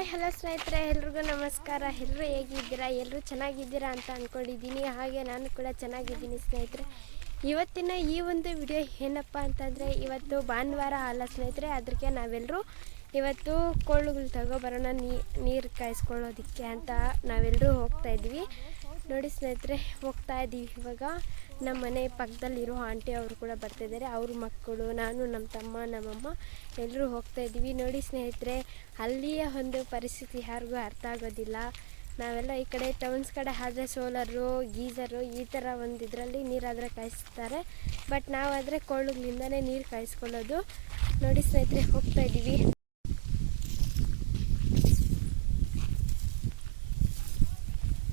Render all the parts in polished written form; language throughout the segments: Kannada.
ಹಾಯ್ ಹಲೋ ಸ್ನೇಹಿತರೆ, ಎಲ್ರಿಗೂ ನಮಸ್ಕಾರ. ಎಲ್ಲರೂ ಹೇಗಿದ್ದೀರಾ? ಎಲ್ಲರೂ ಚೆನ್ನಾಗಿದ್ದೀರಾ ಅಂತ ಅಂದ್ಕೊಂಡಿದ್ದೀನಿ. ಹಾಗೆ ನಾನು ಕೂಡ ಚೆನ್ನಾಗಿದ್ದೀನಿ ಸ್ನೇಹಿತರೆ. ಇವತ್ತಿನ ಈ ಒಂದು ವಿಡಿಯೋ ಏನಪ್ಪ ಅಂತಂದರೆ, ಇವತ್ತು ಭಾನುವಾರ ಅಲ್ಲ ಸ್ನೇಹಿತರೆ, ಅದಕ್ಕೆ ನಾವೆಲ್ಲರೂ ಇವತ್ತು ಕೋಳುಗಳು ತಗೊಬರೋಣ ನೀರು ಕಾಯಿಸ್ಕೊಳ್ಳೋದಕ್ಕೆ ಅಂತ ನಾವೆಲ್ಲರೂ ಹೋಗ್ತಾಯಿದ್ವಿ. ನೋಡಿ ಸ್ನೇಹಿತರೆ, ಹೋಗ್ತಾ ಇದ್ದೀವಿ. ಇವಾಗ ನಮ್ಮ ಮನೆ ಪಕ್ಕದಲ್ಲಿರೋ ಆಂಟಿ ಅವರು ಕೂಡ ಬರ್ತಾಯಿದ್ದಾರೆ. ಅವ್ರ ಮಕ್ಕಳು, ನಾನು, ನಮ್ಮ ತಮ್ಮ, ನಮ್ಮಮ್ಮ ಎಲ್ಲರೂ ಹೋಗ್ತಾಯಿದ್ವಿ. ನೋಡಿ ಸ್ನೇಹಿತರೆ, ಅಲ್ಲಿಯ ಒಂದು ಪರಿಸ್ಥಿತಿ ಯಾರಿಗೂ ಅರ್ಥ ಆಗೋದಿಲ್ಲ. ನಾವೆಲ್ಲ ಈ ಕಡೆ ಟೌನ್ಸ್ ಕಡೆ ಆದರೆ ಸೋಲರು, ಗೀಝರು ಈ ಥರ ಒಂದು ಇದರಲ್ಲಿ ನೀರಾದರೆ ಕಾಯಿಸ್ತಾರೆ. ಬಟ್ ನಾವಾದರೆ ಕೋಳುಗಳಿಂದನೇ ನೀರು ಕಾಯಿಸ್ಕೊಳ್ಳೋದು. ನೋಡಿ ಸ್ನೇಹಿತರೆ, ಹೋಗ್ತಾಯಿದ್ದೀವಿ.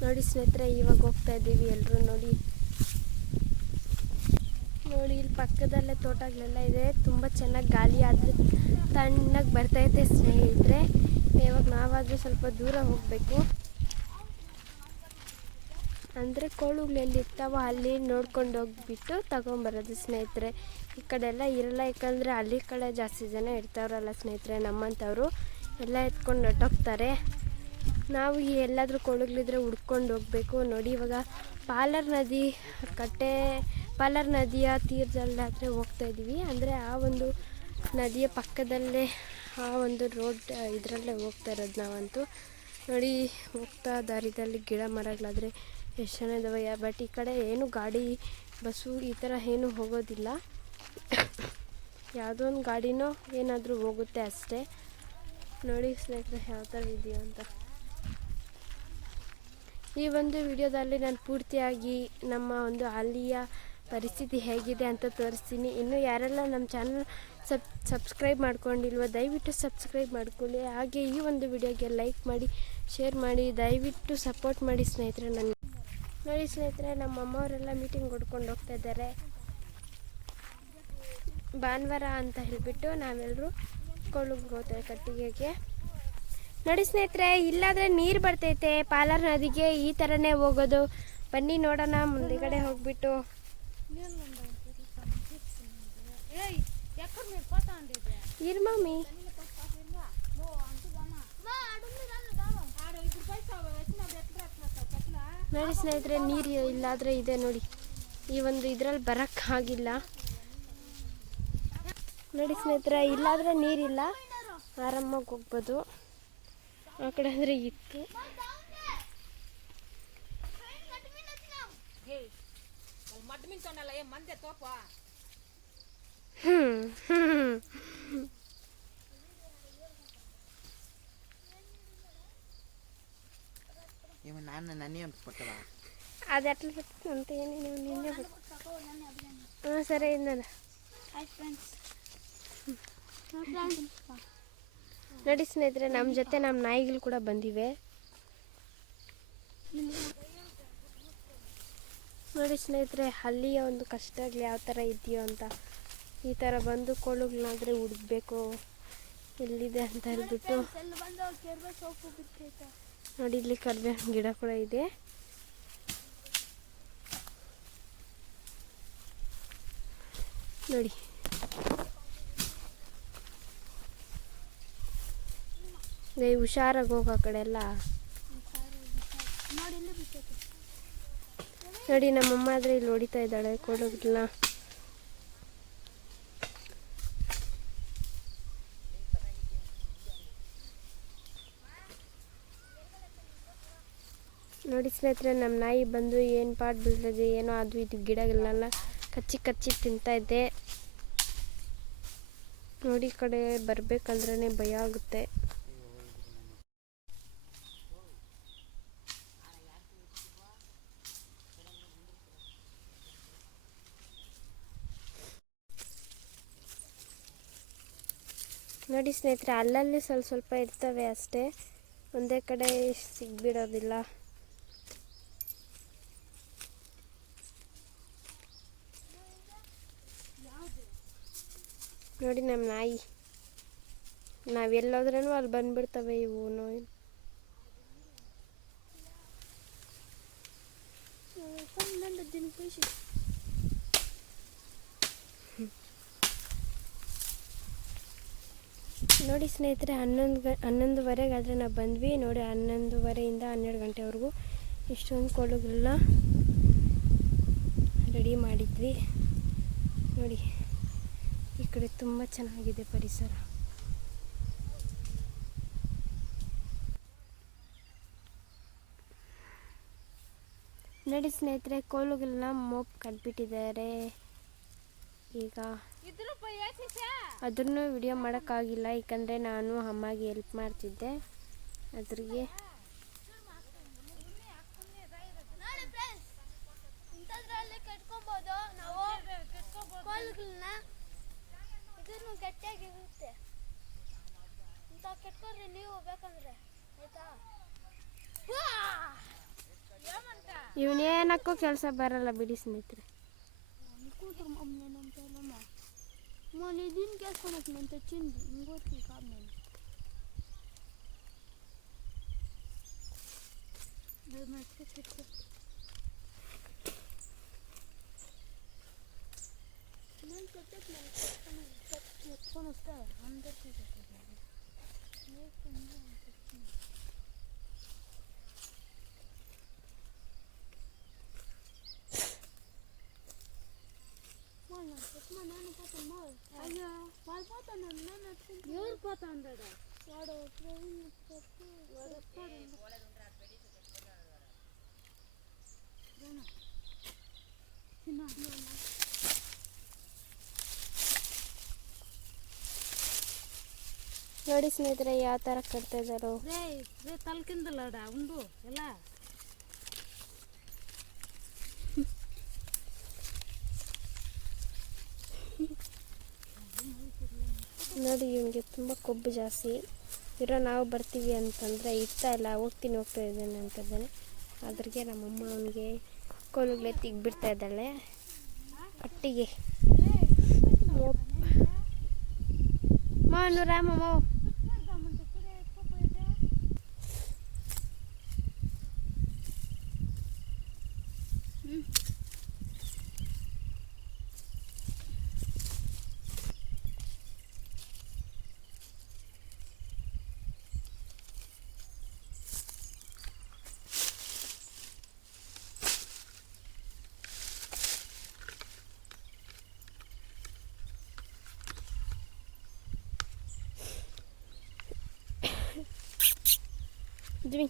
ನೋಡಿ ಸ್ನೇಹಿತರೆ, ಇವಾಗ ಹೋಗ್ತಾ ಇದ್ದೀವಿ ಎಲ್ಲರೂ. ನೋಡಿ ಇಲ್ಲಿ ಪಕ್ಕದಲ್ಲೇ ತೋಟಗಳೆಲ್ಲ ಇದೆ. ತುಂಬ ಚೆನ್ನಾಗಿ ಗಾಳಿ ಆದರೆ ತಣ್ಣಗೆ ಬರ್ತೈತೆ ಸ್ನೇಹಿತರೆ. ಇವಾಗ ನಾವಾದರೂ ಸ್ವಲ್ಪ ದೂರ ಹೋಗಬೇಕು. ಅಂದರೆ ಕೋಳುಗಳು ಎಲ್ಲಿರ್ತಾವೋ ಅಲ್ಲಿ ನೋಡ್ಕೊಂಡು ಹೋಗ್ಬಿಟ್ಟು ತಗೊಂಬರೋದು ಸ್ನೇಹಿತರೆ. ಈ ಕಡೆ ಎಲ್ಲ ಇರಲ್ಲ, ಯಾಕಂದರೆ ಹಳ್ಳಿ ಕಡೆ ಜಾಸ್ತಿ ಜನ ಇರ್ತಾವ್ರಲ್ಲ ಸ್ನೇಹಿತರೆ. ನಮ್ಮಂಥವ್ರು ಎಲ್ಲ ಎತ್ಕೊಂಡು ಹೊಟ್ಟೋಗ್ತಾರೆ. ನಾವು ಎಲ್ಲಾದರೂ ಕೋಳುಗಳಿದ್ರೆ ಹುಡ್ಕೊಂಡು ಹೋಗಬೇಕು. ನೋಡಿ ಇವಾಗ ಪಾಲರ್ ನದಿಯ ತೀರದಲ್ಲಾದರೆ ಹೋಗ್ತಾಯಿದ್ದೀವಿ. ಅಂದರೆ ಆ ಒಂದು ನದಿಯ ಪಕ್ಕದಲ್ಲೇ ಆ ಒಂದು ರೋಡ್ ಇದರಲ್ಲೇ ಹೋಗ್ತಾ ಇರೋದು ನಾವಂತೂ. ನೋಡಿ ಹೋಗ್ತಾ ದಾರಿದಲ್ಲಿ ಗಿಡ ಮರಗಳಾದರೆ ಎಷ್ಟು ಚೆನ್ನಾಗಿದ್ದಾವೆ. ಬಟ್ ಈ ಕಡೆ ಏನು ಗಾಡಿ ಬಸ್ಸು ಈ ಥರ ಏನೂ ಹೋಗೋದಿಲ್ಲ. ಯಾವುದೋ ಒಂದು ಗಾಡಿನೋ ಏನಾದರೂ ಹೋಗುತ್ತೆ ಅಷ್ಟೇ. ನೋಡಿ ಸ್ನೇಹಿತರೆ, ಯಾವ ಥರ ಇದೆಯೋ ಅಂತ. ಈ ಒಂದು ವಿಡಿಯೋದಲ್ಲಿ ನಾನು ಪೂರ್ತಿಯಾಗಿ ನಮ್ಮ ಒಂದು ಅಲ್ಲಿಯ ಪರಿಸ್ಥಿತಿ ಹೇಗಿದೆ ಅಂತ ತೋರಿಸ್ತೀನಿ. ಇನ್ನು ಯಾರೆಲ್ಲ ನಮ್ಮ ಚಾನಲ್ ಸಬ್ಸ್ಕ್ರೈಬ್ ಮಾಡ್ಕೊಂಡಿಲ್ವೋ ದಯವಿಟ್ಟು ಸಬ್ಸ್ಕ್ರೈಬ್ ಮಾಡ್ಕೊಳ್ಳಿ. ಹಾಗೆ ಈ ಒಂದು ವಿಡಿಯೋಗೆ ಲೈಕ್ ಮಾಡಿ, ಶೇರ್ ಮಾಡಿ, ದಯವಿಟ್ಟು ಸಪೋರ್ಟ್ ಮಾಡಿ ಸ್ನೇಹಿತರೆ. ನೋಡಿ ಸ್ನೇಹಿತರೆ, ನಮ್ಮ ಅಮ್ಮವರೆಲ್ಲ ಮೀಟಿಂಗ್ ಕೊಡ್ಕೊಂಡು ಹೋಗ್ತಾ ಇದ್ದಾರೆ. ಭಾನುವಾರ ಅಂತ ಹೇಳಿಬಿಟ್ಟು ನಾವೆಲ್ಲರೂ ಕೋಳಿಗೆ ಹೋಗ್ತೇವೆ ಕಟ್ಟಿಗೆಗೆ. ನೋಡಿ ಸ್ನೇಹಿತರೆ, ಇಲ್ಲಾದರೆ ನೀರು ಬರ್ತೈತೆ ಪಾಲರ್ ನದಿಗೆ. ಈ ಥರನೇ ಹೋಗೋದು. ಬನ್ನಿ ನೋಡೋಣ ಮುಂದೆಗಡೆ ಹೋಗ್ಬಿಟ್ಟು. ಇರ್ ಮಮ್ಮಿ. ನೋಡಿ ಸ್ನೇಹಿತರೆ, ನೀರು ಇಲ್ಲಾದರೆ ಇದೆ ನೋಡಿ. ಈ ಒಂದು ಇದರಲ್ಲಿ ಬರೋಕ್ಕಾಗಿಲ್ಲ. ನೋಡಿ ಸ್ನೇಹಿತರೆ, ಇಲ್ಲಾದರೆ ನೀರಿಲ್ಲ, ಆರಾಮಾಗಿ ಹೋಗ್ಬೋದು. ಆ ಕಡೆ ಅಂದರೆ ಇತ್ತು. ಅದು ಎಟ್ಲ ಬಿಟ್ಟು ಅಂತ ಏನೇನು ನಿನ್ನೆ ಬಿಟ್ಟು. ಹಾಂ ಸರಿ ಇನ್ನಲ್ಲ. ನೋಡಿ ಸ್ನೇಹಿತರೆ, ನಮ್ಮ ಜೊತೆ ನಮ್ಮ ನಾಯಿಗಳು ಕೂಡ ಬಂದಿವೆ. ನೋಡಿ ಸ್ನೇಹಿತರೆ, ಅಲ್ಲಿಯ ಒಂದು ಕಷ್ಟಗಳು ಯಾವ ಥರ ಇದೆಯೋ ಅಂತ. ಈ ಥರ ಬಂದು ಕೋಳುಗಳನ್ನಾದರೆ ಹುಡುಕ್ಬೇಕು ಎಲ್ಲಿದೆ ಅಂತ ಹೇಳ್ಬಿಟ್ಟು. ನೋಡಿ ಇಲ್ಲಿ ಕರಿಬೇವಿನ ಗಿಡ ಕೂಡ ಇದೆ. ನೋಡಿ ಹುಷಾರಾಗಿ ಹೋಗೋ ಆ ಕಡೆ ಎಲ್ಲ. ನೋಡಿ ನಮ್ಮಮ್ಮ ಆದರೆ ಇಲ್ಲಿ ಹೊಡಿತಾ ಇದ್ದಾಳೆ ಕೋಳುಗಳನ್ನ. ನೋಡಿ ಸ್ನೇಹಿತರೆ, ನಮ್ಮ ನಾಯಿ ಬಂದು ಏನು ಪಾಟ್ ಬೀಳ್ತದೆ ಏನೋ ಅದು ಇದು ಗಿಡಗಳನ್ನೆಲ್ಲ ಕಚ್ಚಿ ತಿಂತಾ ಇದ್ದೆ. ನೋಡಿ ಕಡೆ ಬರಬೇಕಂದ್ರೇ ಭಯ ಆಗುತ್ತೆ. ನೋಡಿ ಸ್ನೇಹಿತರೆ, ಅಲ್ಲಲ್ಲಿ ಸ್ವಲ್ಪ ಇರ್ತವೆ ಅಷ್ಟೇ, ಒಂದೇ ಕಡೆ ಸಿಗ್ಬಿಡೋದಿಲ್ಲ. ನೋಡಿ ನಮ್ಮ ನಾಯಿ, ನಾವೆಲ್ಲೋದ್ರೂ ಅಲ್ಲಿ ಬಂದ್ಬಿಡ್ತವೆ ಇವು. ನೋಡಿ ಸ್ನೇಹಿತರೆ, 11:30 ಆದರೆ ನಾವು ಬಂದ್ವಿ ನೋಡಿ. 11:30 12 ಗಂಟೆವರೆಗೂ ಇಷ್ಟೊಂದು ಕೋಲುಗಳನ್ನ ರೆಡಿ ಮಾಡಿದ್ವಿ ನೋಡಿ. ಈ ಕಡೆ ತುಂಬ ಚೆನ್ನಾಗಿದೆ ಪರಿಸರ. ನೋಡಿ ಸ್ನೇಹಿತರೆ, ಕೋಲುಗಳನ್ನ ಮೋಪ್ ಕಟ್ಬಿಟ್ಟಿದ್ದಾರೆ. ಈಗ ಅದನ್ನು ವಿಡಿಯೋ ಮಾಡೋಕ್ಕಾಗಿಲ್ಲ, ಯಾಕಂದರೆ ನಾನು ಅಮ್ಮಗೆ ಹೆಲ್ಪ್ ಮಾಡ್ತಿದ್ದೆ ಅದ್ರಿಗೆ. ಗಟ್ಟಿಯಾಗಿರುತ್ತೆ ಅಂತ ಕೆಟ್ಕೊಂಡ್ರೆ ನೀವು ಬೇಕಂದ್ರೆ ಆಯ್ತಾ. ಇವನೇನಕ್ಕೂ ಕೆಲಸ ಬರಲ್ಲ ಬಿಡಿ ಸ್ನೇಹಿತರೆ. Mane din kes konak nanta chindi ngot ki kamen. Dai mas ke chitto. Nan chatak nan chat kono sta andar ki chatak. Ne kunna chatak. ನಾನು ಪೋತ ಮಾಲ್ ಅಯ್ಯೋ ಮಾಲ್ ಪೋತ ನನ್ನ ಯಾರು ಪೋತ ಅಂದಡ ವಾಡ ಪ್ರವೀಣ್ ಪೋತ ವಾಡ ಪೋತ ಜನ ಚಿನ್ನ ನೋಡಿ ಸ್ನೇಹಿತರೆ, ಯಾವ ಥರ ಕಟ್ತಾ ಇದ್ದಾರೋ. ರೇ ತಲ್ಕಿಂದಲ್ಲಡ ಉಂಡು ಎಲ್ಲ ನೋಡಿ. ಇವನಿಗೆ ತುಂಬ ಕೊಬ್ಬು ಜಾಸ್ತಿ ನಾವು ಬರ್ತೀವಿ ಅಂತಂದರೆ ಇರ್ತಾ ಇಲ್ಲ, ಹೋಗ್ತಾ ಇದ್ದೇನೆ ಅಂತಿದ್ದಾನೆ. ಅದ್ರಿಗೆ ನಮ್ಮಮ್ಮ ಅವನಿಗೆ ಕೋಲುಗಳೇ ತೆಗ್ಬಿಡ್ತಾ ಇದ್ದಾಳೆ ಕಟ್ಟಿಗೆ. ಮಾನು ರಾಮಮ್ಮ Dwi.